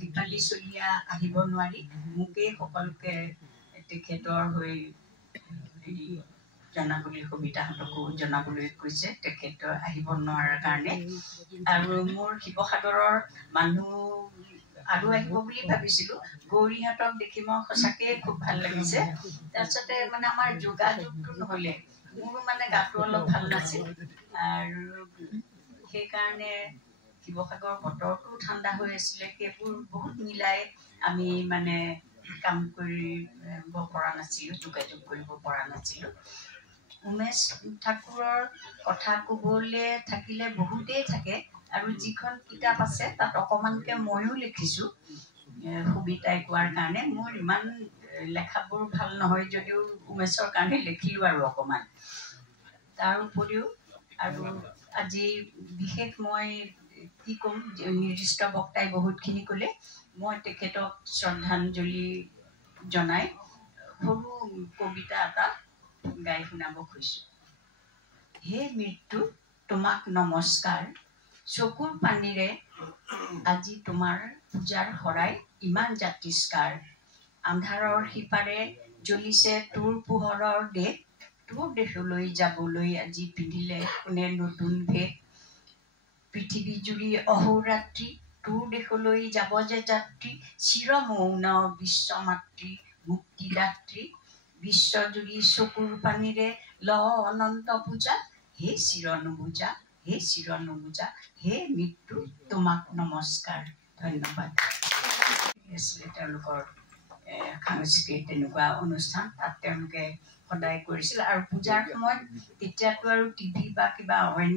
দীপালী চলিহা আহিব নোৱাৰি মোকেই সকলোকে তেখেতৰ হৈ জনাবলৈ সবিতাহঁতকো জনাবলৈ কৈছে তেখেত আহিব নোৱাৰাৰ কাৰণে আৰু মোৰ শিৱসাগৰৰ মানুহ আৰু আহিব বুলি ভাবিছিলোঁ গৌৰীহঁতক দেখি মই সঁচাকৈ খুব ভাল লাগিছে তাৰপিছতে মানে আমাৰ যোগাযোগটো নহ'লে মোৰো মানে গাটো অলপ ভাল নাছিল আৰু সেইকাৰণে শিৱসাগৰৰ বতৰটো ঠাণ্ডা হৈ আছিলে সেইবোৰ বহুত মিলাই আমি মানে কাম কৰিব পৰা নাছিলোঁ যোগাযোগ কৰিব পৰা নাছিলোঁ উমেশ ঠাকুৰৰ কথা ক'বলৈ থাকিলে বহুতেই থাকে আৰু যিখন কিতাপ আছে তাত অকণমানকৈ ময়ো লিখিছোঁ সুবিতাই কোৱাৰ কাৰণে মোৰ ইমান লেখাবোৰ ভাল নহয় যদিও উমেশৰ কাৰণে লিখিলোঁ আৰু অকণমান তাৰ উপৰিও আৰু আজি বিশেষ মই কি ক'ম নিৰ্দিষ্ট বক্তাই বহুতখিনি ক'লে মই তেখেতক শ্ৰদ্ধাঞ্জলি জনাই সৰু কবিতা এটা গাই শুনাব খুজিছোঁ হে মৃত্যু তোমাক নমস্কাৰ চকুৰ পানীৰে আজি তোমাৰ পূজাৰ শৰাই ইমান জাতিষ্কাৰ আন্ধাৰৰ সিপাৰে জ্বলিছে তোৰ পোহৰৰ দেশ তোৰ দেশলৈ যাবলৈ আজি পিন্ধিলে কোনে নতুন ভেষ পৃথিৱী জুৰি অহোৰাত্ৰি তোৰ দেশলৈ যাব যে যাত্ৰী চিৰমৌন বিশ্বমাতৃ মুক্তিদাত্ৰী বিশ্বজুৰি চকুৰ পানীৰে ল অনন্ত পূজা হে চিৰ নুবুজা হে মৃত্যু তোমাক নমস্কাৰ ধন্যবাদ আছিলে তেওঁলোকৰ সাংস্কৃতিক তেনেকুৱা অনুষ্ঠান তাত তেওঁলোকে সদায় কৰিছিল আৰু পূজাৰ সময়ত তেতিয়াতো আৰু টিভি বা কিবা অইন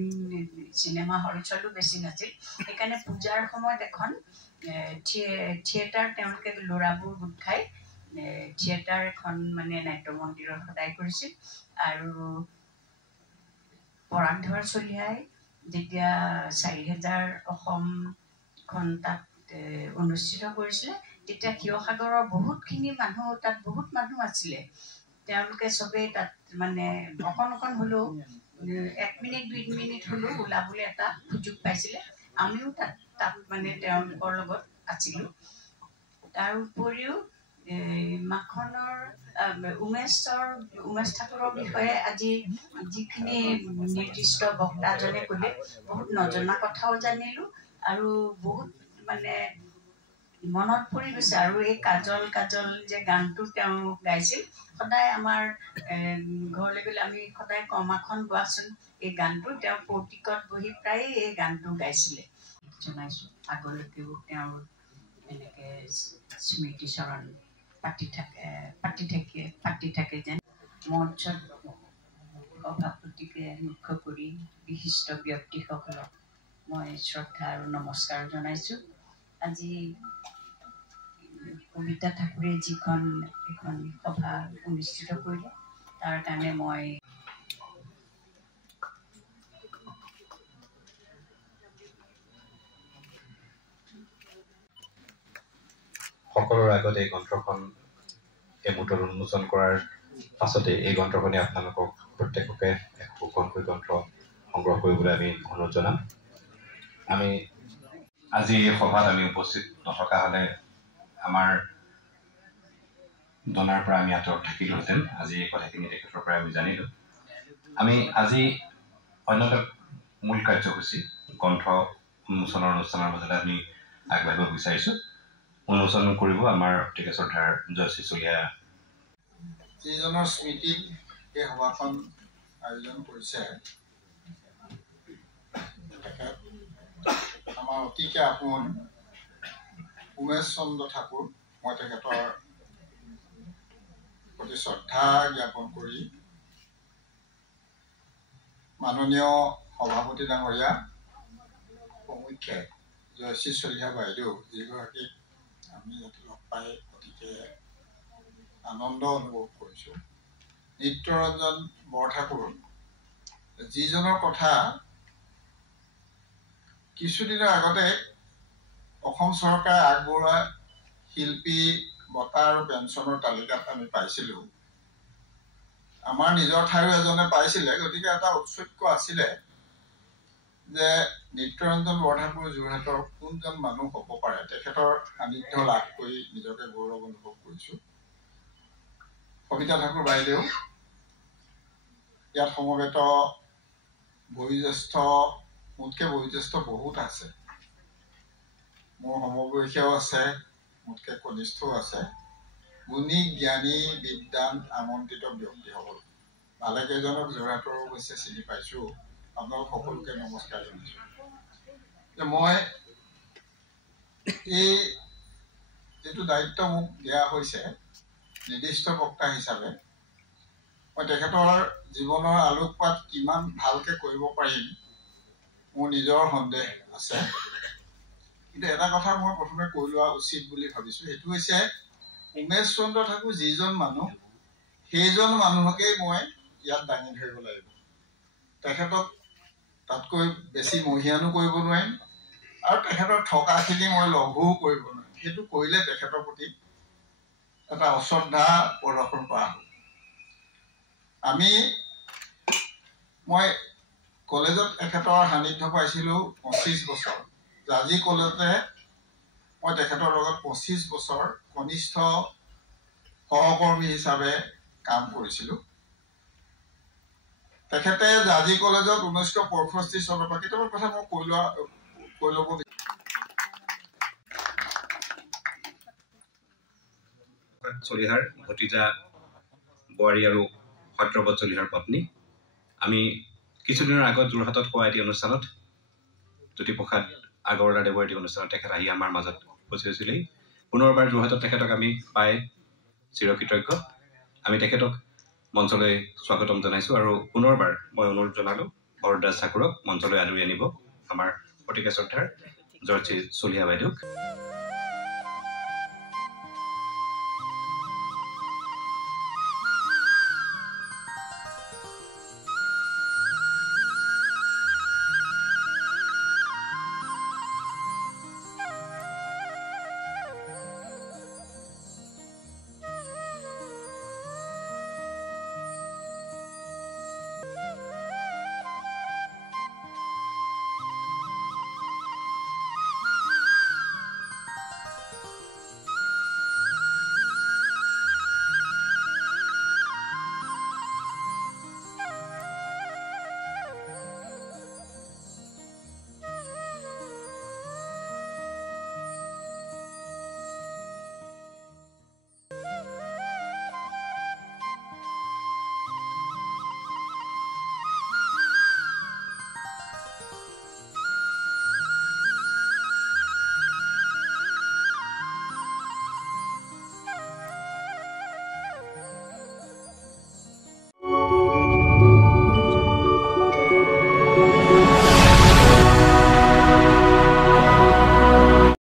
চিনেমা হল চলো বেছি নাছিল সেইকাৰণে পূজাৰ সময়ত এখন থিয়েটাৰ তেওঁলোকে ল'ৰাবোৰ গোট খাই থিয়েটাৰ এখন মানে নাট্য মন্দিৰত সদায় কৰিছিল আৰু পৰাগধৰ চলিহাই যেতিয়া 4000 অসমখন তাত অনুষ্ঠিত কৰিছিলে তেতিয়া শিৱসাগৰৰ বহুতখিনি মানুহ তাত বহুত মানুহ আছিলে তেওঁলোকে চবেই তাত মানে অকণ হ'লেও 1 মিনিট 2 মিনিট হ'লেও ওলাবলৈ এটা সুযোগ পাইছিলে আমিও তাত মানে তেওঁলোকৰ লগত আছিলোঁ তাৰ উপৰিও মাখনৰ উমেশ ঠাকুৰৰ বিষয়ে আজি যিখিনি নিৰ্দিষ্ট বক্তাজনে ক'লে বহুত নজনা কথাও জানিলোঁ আৰু বহুত মানে মনত পৰি গৈছে আৰু এই কাজল কাজল যে গানটো তেওঁ গাইছিল সদায় আমাৰ ঘৰলৈ গ'লে আমি সদায় কৰ্মাখন গোৱাচোন এই গানটো তেওঁ পৌতিকত বহি প্ৰায়ে এই গানটো গাইছিলে জনাইছোঁ আগলৈকেও তেওঁৰ এনেকৈ স্মৃতিচৰণ পাতি থাকে যেন মঞ্চত সভাপতিকে মুখ্য কৰি বিশিষ্ট ব্যক্তিসকলক মই শ্ৰদ্ধা আৰু নমস্কাৰ জনাইছোঁ আজি কবিতা ঠাকুৰে যিখন এখন সভা অনুষ্ঠিত কৰিলে তাৰ কাৰণে মই সকলোৰ আগতে এই গ্ৰন্থখন এই মুহূৰ্তত উন্মোচন কৰাৰ পাছতে এই গ্ৰন্থখনে আপোনালোকক প্ৰত্যেককে সুখনকৈ গ্ৰন্থ সংগ্ৰহ কৰিবলৈ আমি অনুৰোধ জনাম আমি আজি এই সভাত আমি উপস্থিত নথকা হ'লে আমাৰ জনাৰ পৰা আমি আঁতৰত থাকিলোহেঁতেন আজি এই কথাখিনি তেখেতৰ পৰা আমি জানিলোঁ আমি আজি অন্য এটা মূল কাৰ্যসূচী গ্ৰন্থ উন্মোচনৰ অনুষ্ঠানৰ মাজতে আমি আগবাঢ়িব বিচাৰিছোঁ উন্মোচন কৰিব আমাৰ অতিকে শ্ৰদ্ধাৰ জয়শ্ৰী চলিহা যিজনৰ স্মৃতিত এই সভাখন আয়োজন কৰিছে আমাৰ অতিকে আপোন উমেশ চন্দ্ৰ ঠাকুৰ মই তেখেতৰ প্ৰতি শ্ৰদ্ধা জ্ঞাপন কৰি মাননীয় সভাপতি ডাঙৰীয়া সমুখ্যে জয়শ্ৰী চলিহা বাইদেউ যিগৰাকীক আমি ইয়াত লগ পাই অতিকে আনন্দ অনুভৱ কৰিছোঁ নিত্যৰঞ্জন বৰঠাকুৰ যিজনৰ কথা কিছুদিনৰ আগতে অসম চৰকাৰে আগবঢ়োৱা শিল্পী বঁটা আৰু পেঞ্চনৰ তালিকাত আমি পাইছিলোঁ আমাৰ নিজৰ ঠাইও এজনে পাইছিলে গতিকে এটা ঔৎসুক্য আছিলে যে নিত্যৰঞ্জন বৰঠাকুৰ যোৰহাটৰ কোনজন মানুহ হ'ব পাৰে, তেখেতৰ সান্নিধ্য লাভ কৰি নিজকে গৌৰৱ অনুভৱ কৰিছোঁ। সবিতা ঠাকুৰ বাইদেউ ইয়াত সমবেত বয়োজ্যেষ্ঠ, মোতকৈ বয়োজ্যেষ্ঠ বহুত আছে, মোৰ সমবয়সীয়াও আছে, মোতকৈ কনিষ্ঠও আছে, গুণী জ্ঞানী বিদ্যান আমন্ত্ৰিত ব্যক্তিসকল ভালেকেইজনক যোৰহাটৰ অৱশ্যে চিনি পাইছোঁ। আপোনালোক সকলোকে নমস্কাৰ জনাইছোঁ। যে মই এই যিটো দায়িত্ব মোক দিয়া হৈছে নিৰ্দিষ্ট বক্তা হিচাপে, মই তেখেতৰ জীৱনৰ আলোকপাত কিমান ভালকৈ কৰিব পাৰিম মোৰ নিজৰ সন্দেহ আছে। কিন্তু এটা কথা মই প্ৰথমে কৈ লোৱা উচিত বুলি ভাবিছোঁ, সেইটো হৈছে উমেশ চন্দ্ৰ ঠাকুৰ যিজন মানুহ, সেইজন মানুহকেই মই ইয়াত দাঙি ধৰিব লাগিব। তেখেতক তাতকৈ বেছি মহিয়ানো কৰিব নোৱাৰিম আৰু তেখেতৰ থকাখিনি মই লঘুও কৰিব নোৱাৰিম। সেইটো কৰিলে তেখেতৰ প্ৰতি এটা অশ্ৰদ্ধা প্ৰদৰ্শন কৰা হ'ব। মই কলেজত তেখেতৰ সান্নিধ্য পাইছিলোঁ 25 বছৰ। জাজি কলেজতে মই তেখেতৰ লগত 25 বছৰ কনিষ্ঠ সহকৰ্মী হিচাপে কাম কৰিছিলোঁ। তেখেতে জাজি কলেজত 1965 চনৰ পৰা, কেতিয়াবা কথা মই কৈ ল'ব চলিহাৰ ভতিজা বোৱাৰী আৰু সত্যব্ৰত চলিহাৰ পত্নী। আমি কিছুদিনৰ আগত যোৰহাটত হোৱা এটি অনুষ্ঠানত, জ্যোতিপ্ৰসাদ আগৰৱালাদেৱৰ এটি অনুষ্ঠানত তেখেত আহি আমাৰ মাজত উপস্থিত হৈছিলেহি। পুনৰবাৰ যোৰহাটত তেখেতক আমি পাই চিৰকৃতজ্ঞ। আমি তেখেতক মঞ্চলৈ স্বাগতম জনাইছোঁ আৰু পুনৰবাৰ মই অনুৰোধ জনালোঁ ভৰত দাস ঠাকুৰক মঞ্চলৈ আদৰি আনিব আমাৰ অতিকে শ্ৰদ্ধাৰ জয়শ্ৰী চলিহা বাইদেউক।